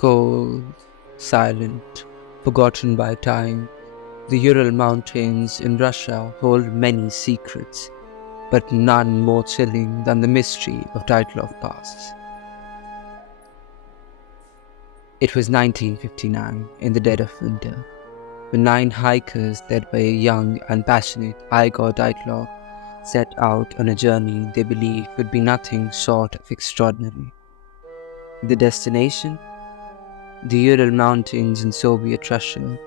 Cold, silent, forgotten by time, the Ural Mountains in Russia hold many secrets, but none more chilling than the mystery of Dyatlov Pass. It was 1959, in the dead of winter, when 9 hikers led by a young and passionate Igor Dyatlov set out on a journey they believed would be nothing short of extraordinary. The destination? The Ural Mountains in Soviet Russia,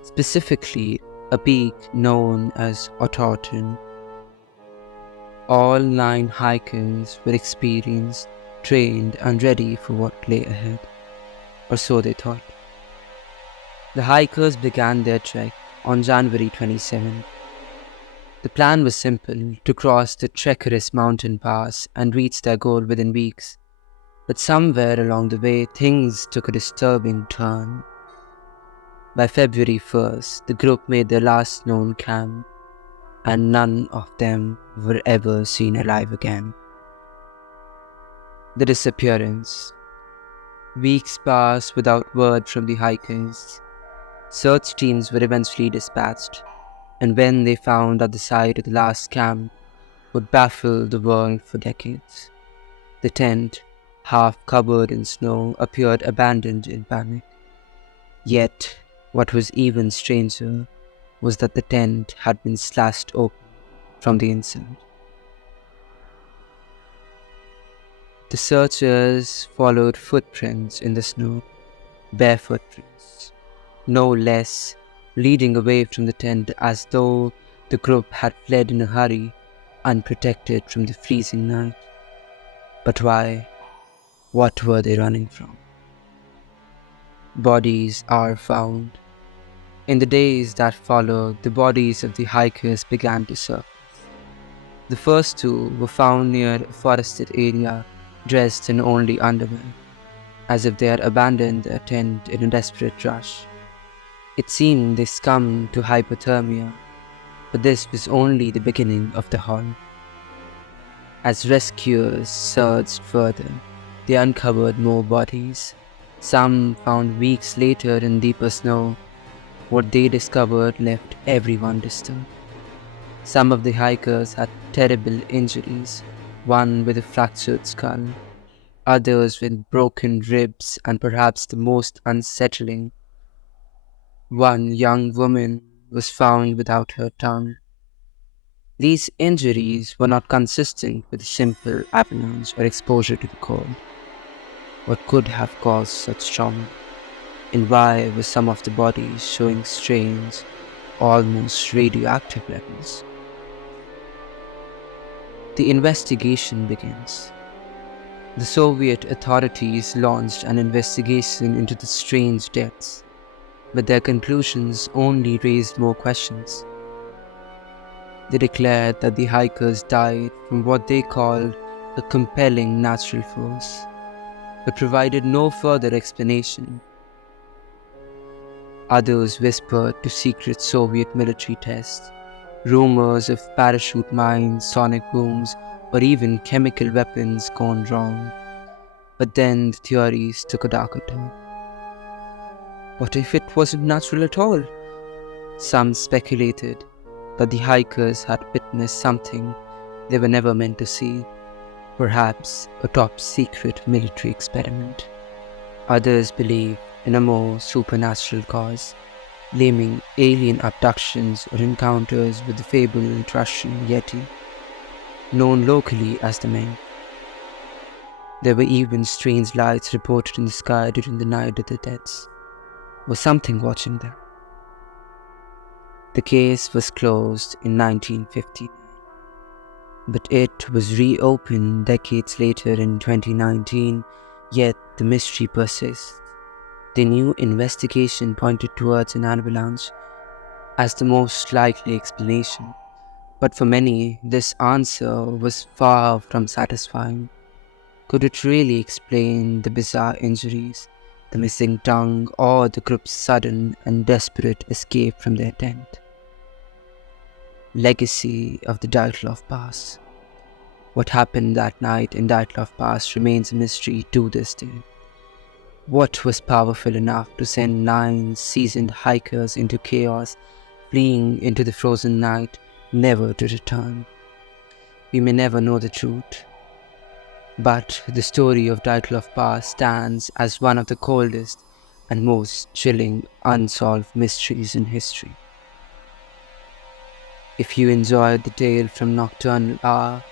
specifically a peak known as Otorten. All 9 hikers were experienced, trained and ready for what lay ahead, or so they thought. The hikers began their trek on January 27. The plan was simple: to cross the treacherous mountain pass and reach their goal within weeks. But somewhere along the way, things took a disturbing turn. By February 1st, the group made their last known camp, and none of them were ever seen alive again. The disappearance. Weeks passed without word from the hikers. Search teams were eventually dispatched, and when they found at the site of the last camp, would baffle the world for decades. The tent, half covered in snow, appeared abandoned in panic. Yet, what was even stranger was that the tent had been slashed open from the inside. The searchers followed footprints in the snow, bare footprints, no less, leading away from the tent as though the group had fled in a hurry, unprotected from the freezing night. But why? What were they running from? Bodies are found. In the days that followed, the bodies of the hikers began to surface. The first 2 were found near a forested area, dressed in only underwear, as if they had abandoned their tent in a desperate rush. It seemed they succumbed to hypothermia, but this was only the beginning of the horror. As rescuers searched further, they uncovered more bodies, some found weeks later in deeper snow. What they discovered left everyone disturbed. Some of the hikers had terrible injuries, one with a fractured skull, others with broken ribs, and perhaps the most unsettling, one young woman was found without her tongue. These injuries were not consistent with a simple avalanche or exposure to the cold. What could have caused such trauma? And why were some of the bodies showing strange, almost radioactive levels? The investigation begins. The Soviet authorities launched an investigation into the strange deaths, but their conclusions only raised more questions. They declared that the hikers died from what they called a compelling natural force, but provided no further explanation. Others whispered to secret Soviet military tests, rumors of parachute mines, sonic booms, or even chemical weapons gone wrong. But then the theories took a darker turn. What if it wasn't natural at all? Some speculated that the hikers had witnessed something they were never meant to see, perhaps a top-secret military experiment. Others believed in a more supernatural cause, blaming alien abductions or encounters with the fabled Russian Yeti, known locally as the Meng. There were even strange lights reported in the sky during the night of the deaths. Was something watching them? The case was closed in 1959, but it was reopened decades later in 2019, yet the mystery persists. The new investigation pointed towards an avalanche as the most likely explanation, but for many, this answer was far from satisfying. Could it really explain the bizarre injuries, the missing tongue, or the group's sudden and desperate escape from their tent? Legacy of the Dyatlov Pass. What happened that night in Dyatlov Pass remains a mystery to this day. What was powerful enough to send 9 seasoned hikers into chaos, fleeing into the frozen night, never to return? We may never know the truth, but the story of Dyatlov Pass stands as one of the coldest and most chilling unsolved mysteries in history. If you enjoyed the tale from Nocturnal Hour,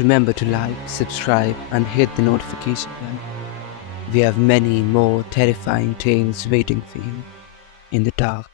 remember to like, subscribe, and hit the notification bell. We have many more terrifying tales waiting for you in the dark.